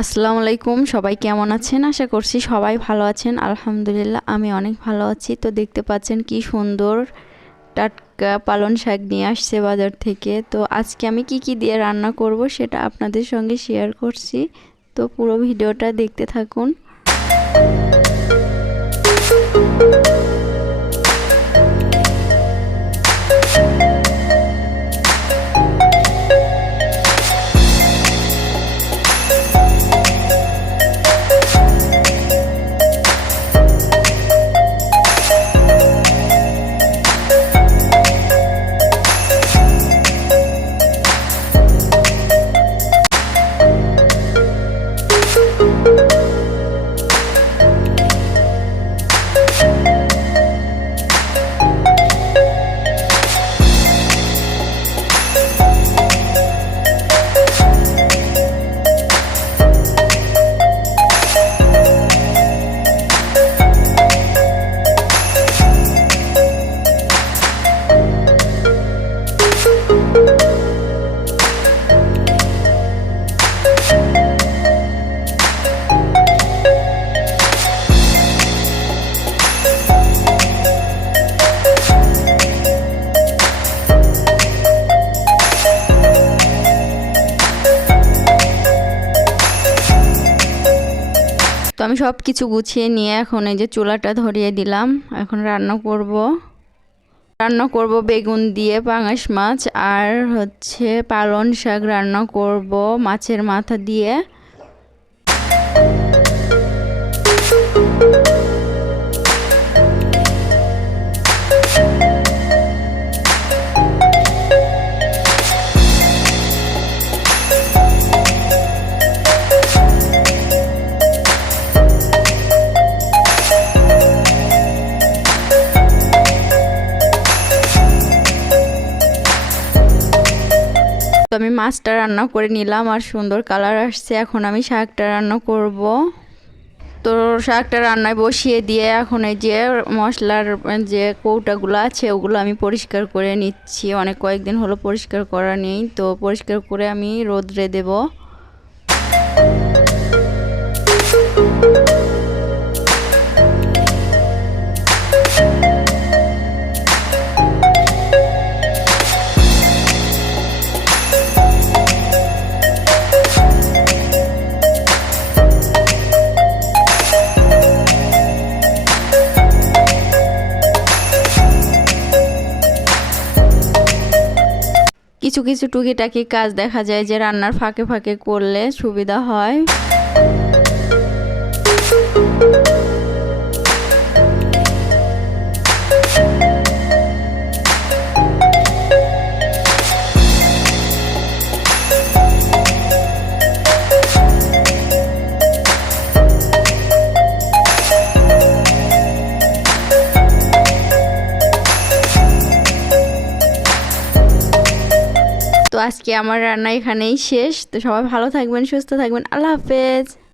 আসসালামু আলাইকুম, সবাই কেমন আছেন? আশা করছি সবাই ভালো আছেন। আলহামদুলিল্লাহ আমি অনেক ভালো আছি। তো দেখতে পাচ্ছেন কি সুন্দর টাটকা পালং শাক নিয়ে আসছে বাজার থেকে। তো আজকে আমি কি দিয়ে রান্না করব সেটা আপনাদের সঙ্গে শেয়ার করছি। তো পুরো ভিডিওটা দেখতে থাকুন। তো আমি সব কিছু গুছিয়ে নিয়ে এখন এই যে চুলাটা ধরিয়ে দিলাম। এখন রান্না করব বেগুন দিয়ে পাঙাশ মাছ, আর হচ্ছে পালং শাক রান্না করব মাছের মাথা দিয়ে। তো আমি মাছটা রান্না করে নিলাম আর সুন্দর কালার আসছে। এখন আমি শাকটা রান্না করব। তো শাকটা রান্নায় বসিয়ে দিয়ে এখন এই যে মশলার যে কৌটাগুলো আছে ওগুলো আমি পরিষ্কার করে নিচ্ছি। অনেক কয়েকদিন হলো পরিষ্কার করা নেই, তো পরিষ্কার করে আমি রোদ্রে দেব। কিছু কিছু টুকিটাকি কাজ দেখা যায় যে রান্নার ফাঁকে ফাঁকে করলে সুবিধা হয়। তো আজকে আমার রান্না এখানেই শেষ। তো সবাই ভালো থাকবেন, সুস্থ থাকবেন। আল্লাহ হাফেজ।